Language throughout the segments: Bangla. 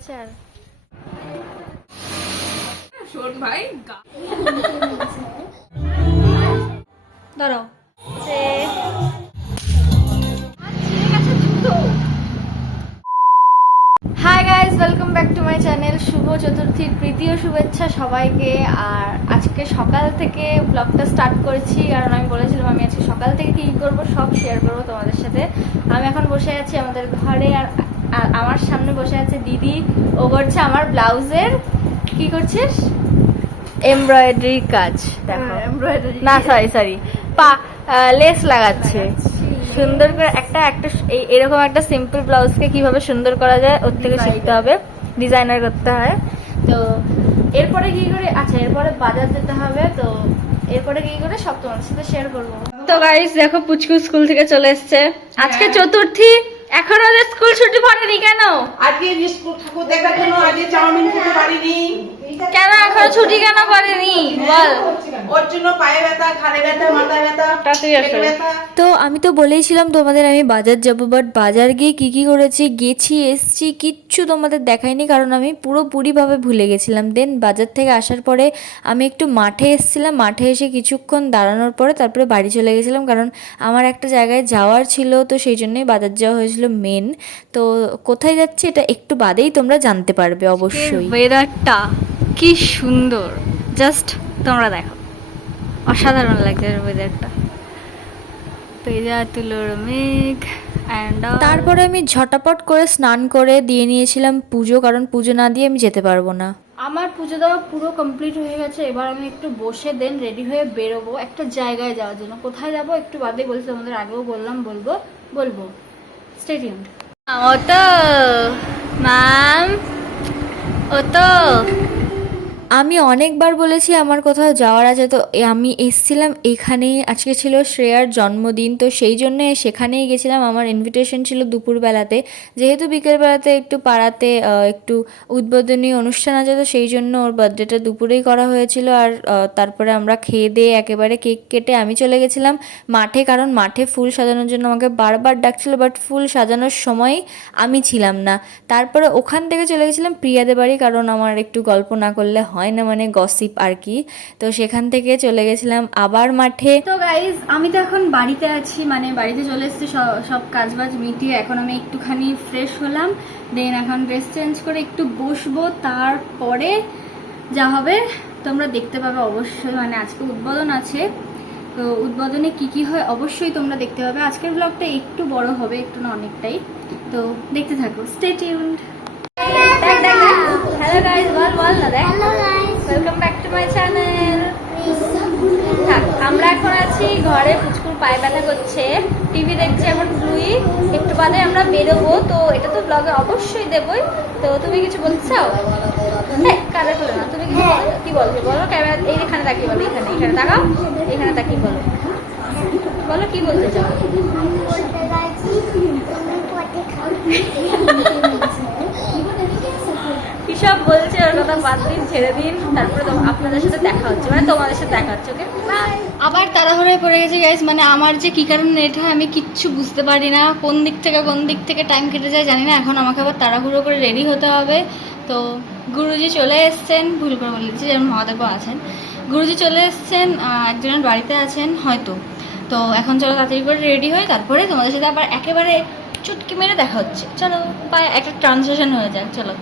গেছে আর। শোন ভাই ধরো। Hi guys welcome back to my channel শুভ চতুর্থীর প্রীতি শুভেচ্ছা সবাইকে। আর আজকে সকাল থেকে ব্লগটা স্টার্ট করেছি। কারণ আমি বলেছিলাম আমি আজকে সকাল থেকে কী করব সব শেয়ার করব তোমাদের সাথে। আমি এখন বসে আছি আমাদের ঘরে আর আর আমার সামনে বসে আছে দিদি। ও করছে আমার ব্লাউজের কি করছিস? এমব্রয়ডারি কাজ দেখো। না সরি সরি পা লেস লাগাচ্ছে। সুন্দর করে একটা একটা এরকম একটা সিম্পল ব্লাউজকে কীভাবে সুন্দর করা যায় ওর থেকে শিখতে হবে ডিজাইনার করতে হয়। তো এরপরে কি করে আচ্ছা এরপরে বাজার যেতে হবে তো এরপরে কি করে সব তোমার সাথে শেয়ার করব। তো গাইস দেখো পুচকু স্কুল থেকে চলে এসেছে। আজকে চতুর্থী এখনও ওদের স্কুল ছুটি পড়েনি কেন? আজকে স্কুল ঠাকুর দেখার জন্য আজকে চাউমিন খেতে পারিনি। কেন এখনও ছুটি কেন করেনি? বল। ওর জন্য পায়ে ব্যথা ঘাড়ে ব্যথা মাথায় ব্যথা তো আমি তো বলেইছিলাম তোমাদের আমি বাজার যাব বাট বাজার গিয়ে কী কী করেছি গেছি এসছি কিচ্ছু তোমাদের দেখাইনি কারণ আমি পুরোপুরিভাবে ভুলে গেছিলাম। দেন বাজার থেকে আসার পরে আমি একটু মাঠে এসেছিলাম মাঠে এসে কিছুক্ষণ দাঁড়ানোর পরে তারপরে বাড়ি চলে গেছিলাম কারণ আমার একটা জায়গায় যাওয়ার ছিল তো সেই জন্যই বাজার যাওয়া হয়েছিল মেন তো কোথায় যাচ্ছে এটা একটু বাদেই তোমরা জানতে পারবে অবশ্যই। ওয়েদারটা কি সুন্দর। জাস্ট তোমরা দেখো। অসাধারণ লাগছে ওয়েদারটা পেজা তুলোর মেঘ অ্যান্ড তারপরে আমি ঝটাপট করে স্নান করে দিয়ে নিয়েছিলাম পুজো কারণ পুজো না দিয়ে আমি যেতে পারব না। আমার পুজো দেওয়া পুরো কমপ্লিট হয়ে গেছে। এবার আমি একটু বসে দেন রেডি হয়ে বেরোবো। একটা জায়গায় যাওয়ার জন্য। কোথায় যাব একটু বাদে বলছি তোমাদের আগেও বললাম বলব বলব। স্টেডিয়াম ও তো ম্যাম ও তো আমি অনেকবার বলেছি আমার কোথাও যাওয়ার আছে, তো আমি এসছিলাম এখানেই, আজকে ছিল শ্রেয়ার জন্মদিন, তো সেই জন্যে সেখানেই গেছিলাম। আমার ইনভিটেশন ছিল দুপুরবেলাতে। যেহেতু বিকেলবেলাতে একটু পাড়াতে একটু উদ্বোধনী অনুষ্ঠান আছে, তো সেই জন্য ওর বার্থডেটা দুপুরেই করা হয়েছিল। আর তারপরে আমরা খেয়ে দিয়ে একেবারে কেক কেটে আমি চলে গেছিলাম মাঠে, কারণ মাঠে ফুল সাজানোর জন্য আমাকে বারবার ডাকছিল বাট ফুল সাজানোর সময় আমি ছিলাম না। তারপরে ওখান থেকে চলে গেছিলাম প্রিয়াদের বাড়ি, কারণ আমার একটু গল্প না করলে হয় না মানে গসিপ আর কি। তো সেখান থেকে চলে গেছিলাম আবার মাঠে। তো গাইজ আমি তো এখন বাড়িতে আছি মানে বাড়িতে চলে এসেছি সব কাজবাজ মিটিয়ে এখন আমি একটুখানি ফ্রেশ হলাম। দেন এখন ড্রেস চেঞ্জ করে একটু বসবো তারপরে যা হবে তোমরা দেখতে পাবে অবশ্যই। মানে আজকে উদ্বোধন আছে। তো উদ্বোধনে কি কি হয় অবশ্যই তোমরা দেখতে পাবে। আজকের ব্লগটা একটু বড় হবে একটু না অনেকটাই। তো দেখতে থাকো স্টে টিউনড হ্যালো গাইজ বল বল না দেখ চ্যানেল। থাক, আমরা এখন আছি ঘরে, পুচকুর পায়ে ব্যথা করছে। টিভি দেখছে এখন ব্লুই একটু বাদে আমরা বেরোবো, তো এটা তো ব্লগে অবশ্যই দেবই। তো তুমি কিছু বলতে চাও হ্যাঁ কাদা খুলে না, তুমি কি বলছো বলো ক্যামেরা এইখানে তাকিয়ে বলো, এখানে এখানে তাকাও। এখানে তাকিয়ে বলো। বলো কি বলতে চাও? কিসব বলছে? কথা বাদ দিন, ছেড়ে দিন, তারপরে আপনাদের সাথে দেখা হচ্ছে মানে তোমাদের সাথে দেখা হচ্ছে ওকে আবার তাড়াহুড়োয় পড়ে গেছে গাইস মানে আমার যে কি কারণে হয় আমি কিচ্ছু বুঝতে পারি না, কোন দিক থেকে, কোন দিক থেকে টাইম কেটে যায় জানি না, এখন আমাকে আবার তাড়াহুড়ো করে রেডি হতে হবে। তো গুরুজি চলে এসছেন, ভুল করে বলে দিচ্ছি, যেমন মহাদেবও আছেন। গুরুজি চলে এসছেন একজনের বাড়িতে আছেন, হয়তো। তো এখন চলো তাড়াতাড়ি করে রেডি হয়ে তারপরে তোমাদের সাথে আবার একেবারে চুটকি মেরে দেখা হচ্ছে। চলো বা একটা ট্রানজেকশন হয়ে যাক, চলো।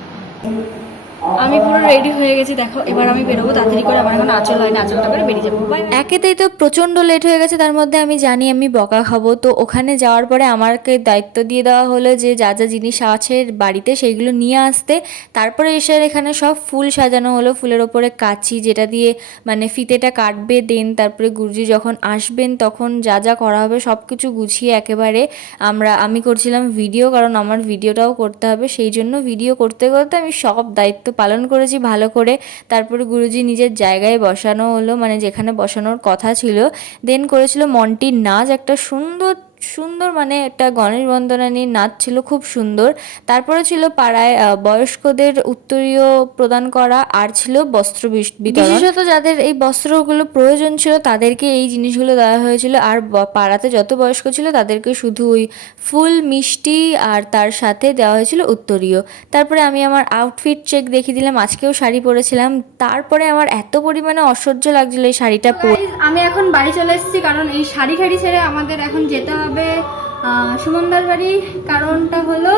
আমি পুরো রেডি হয়ে গেছি, দেখো, এবার আমি বেরোবো, তাড়াতাড়ি করে আমার এখন আঁচল হয় না আঁচলটা করে বেরিয়ে যাব। একেতেই তো প্রচণ্ড লেট হয়ে গেছে, তার মধ্যে আমি জানি আমি বকা খাব। তো ওখানে যাওয়ার পরে আমাকে দায়িত্ব দিয়ে দেওয়া হলো যে যা যা জিনিস আছে বাড়িতে সেইগুলো নিয়ে আসতে। তারপরে এসে এখানে সব ফুল সাজানো হলো, ফুলের ওপরে কাচি যেটা দিয়ে মানে ফিতেটা কাটবে, দেন তারপরে গুরুজি যখন আসবেন তখন যা যা করা হবে সব কিছু গুছিয়ে একেবারে আমরা, আমি করছিলাম ভিডিও কারণ আমার ভিডিওটাও করতে হবে। সেই জন্য ভিডিও করতে করতে আমি সব দায়িত্ব পালন করেছি ভালো করে। তারপরে গুরুজি নিজের জায়গায় বসানো হলো মানে যেখানে বসানোর কথা ছিল। দেন করেছিল মন্টির নাচ, একটা সুন্দর সুন্দর মানে একটা গণেশ বন্দনা নিয়ে নাচ ছিল খুব সুন্দর। তারপরে ছিল পাড়ায় বয়স্কদের উত্তরীয় প্রদান করা আর ছিল বস্ত্র বিস- বিশেষত যাদের এই বস্ত্রগুলো প্রয়োজন ছিল তাদেরকে এই জিনিসগুলো দেওয়া হয়েছিল। আর পাড়াতে যত বয়স্ক ছিল তাদেরকে শুধু ওই ফুল মিষ্টি আর তার সাথে দেওয়া হয়েছিল উত্তরীয়। তারপরে আমি আমার আউটফিট চেক দেখিয়ে দিলাম আজকেও শাড়ি পরেছিলাম। তারপরে আমার এত পরিমাণে অসহ্য লাগছিল এই শাড়িটা পরে আমি এখন বাড়ি চলে এসেছি কারণ এই শাড়ি খাড়ি ছেড়ে আমাদের এখন যেতে হবে আহ, সুমনদার বাড়ি কারণটা হলো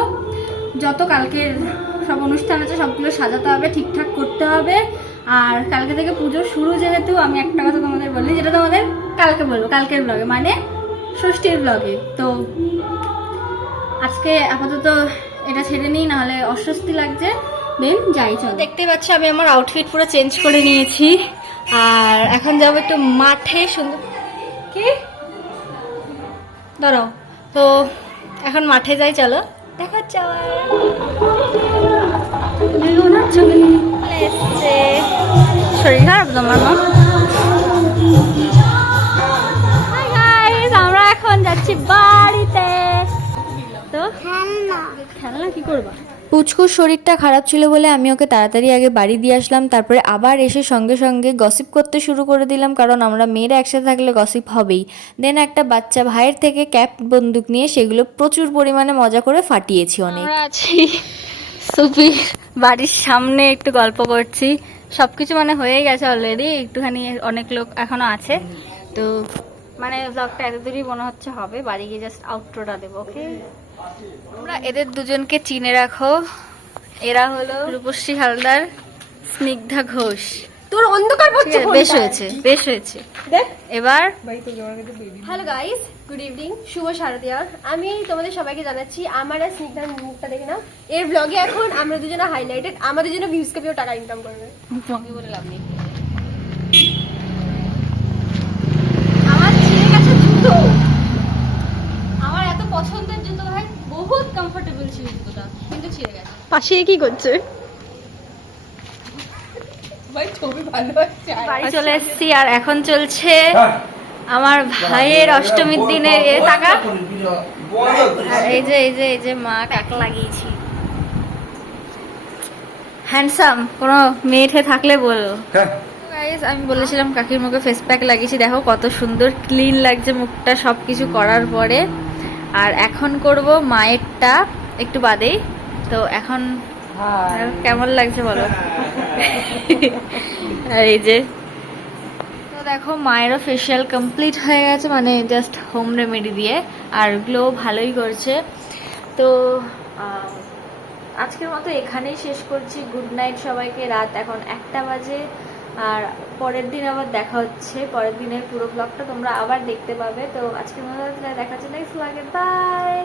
যত কালকের সব অনুষ্ঠান আছে সবগুলো সাজাতে হবে ঠিকঠাক করতে হবে। আর কালকে থেকে পুজো শুরু যেহেতু আমি একটা কথা তোমাদের বলি যেটা তোমাদের কালকে বলব কালকের ব্লগে মানে ষষ্ঠীর ব্লগে তো আজকে আপাতত এটা ছেড়ে নিই নাহলে অস্বস্তি লাগছে। দেন যাই চল। দেখতে পাচ্ছ আমি আমার আউটফিট পুরো চেঞ্জ করে নিয়েছি। আর এখন যাব একটু মাঠে সুন্দর কি? ধরো তো এখন মাঠে যাই চলো। দেখা হচ্ছে আবার। এসছে শরীর খারাপ তোমার মা? আমরা এখন যাচ্ছি বাড়িতে। তো? খেলনা কি করবা? পুচকুর শরীরটা খারাপ ছিল বলে আমি ওকে তাড়াতাড়ি আগে বাড়ি দিয়ে আসলাম, তারপরে আবার এসে সঙ্গে সঙ্গে গসিপ করতে শুরু করে দিলাম, কারণ আমরা মেয়েরা একসাথে থাকলে গসিপ হবেই। দেন একটা বাচ্চা ভাইয়ের থেকে ক্যাপ বন্দুক নিয়ে সেগুলো প্রচুর পরিমাণে মজা করে ফাটিয়েছি অনেক। সুপির বাড়ির সামনে একটু গল্প করছি। সবকিছু মানে হয়ে গেছে অলরেডি একটুখানি অনেক লোক এখনও আছে। তো মানে ব্লগটা এত দূরই মনে হচ্ছে হবে, বাড়ি গিয়ে জাস্ট আউটরোটা দেবো ওকে তোমরা এদের দুজনকে চিনে রাখো। এরা হলো রূপশ্রী হালদার স্নিগ্ধা ঘোষ। তোর অন্ধকার আছে, বেশ হয়েছে বেশ হয়েছে। দেখ। এবার হ্যালো গাইস গুড ইভিনিং শুভ শারদিয়ার আমি তোমাদের সবাইকে জানাচ্ছি আমার আর স্নিগ্ধার মুখটা দেখে না এর ব্লগে এখন আমরা দুজনে হাইলাইটেড আমাদের জন্য ভিউজ কাপিও টাকা ইনকাম করবে। বলে লাভ নেই। আমার ছিঁড়ে গেছে জুতো। আমার এত পছন্দের জুতো বহুত কমফোর্টেবল ছিল জুতোটা কিন্তু ছিঁড়ে গেছে। পাশে কি করছে? ভাই ছবি ভালো আছে বাড়ি চলে এসেছি আর এখন চলছে আমার ভাইয়ের অষ্টমীর দিনে এ টাকা। এই যে এই যে এই যে মা কাক লাগিয়েছি। হ্যান্ডসাম কোনো মেয়েঠে থাকলে বলো। Guys, আমি বলেছিলাম কাকির মুখে ফেস প্যাক লাগিয়েছি। দেখো কত সুন্দর ক্লিন লাগছে মুখটা সব কিছু করার পরে। আর এখন করব মায়েরটা একটু বাদেই। তো এখন কেমন লাগছে বলো? আর এই যে তো দেখো মায়েরও ফেশিয়াল কমপ্লিট হয়ে গেছে মানে জাস্ট হোম রেমেডি দিয়ে। আর গ্লো ভালোই করছে। তো আজকের মতো এখানেই শেষ করছি। গুড নাইট সবাইকে। রাত এখন একটা বাজে। আর পরের দিন আবার দেখা হচ্ছে। পরের দিনের পুরো ব্লগটা তোমরা আবার দেখতে পাবে। তো আজকে মনে হয় দেখা হচ্ছে। নেক্সট ব্লগে বাই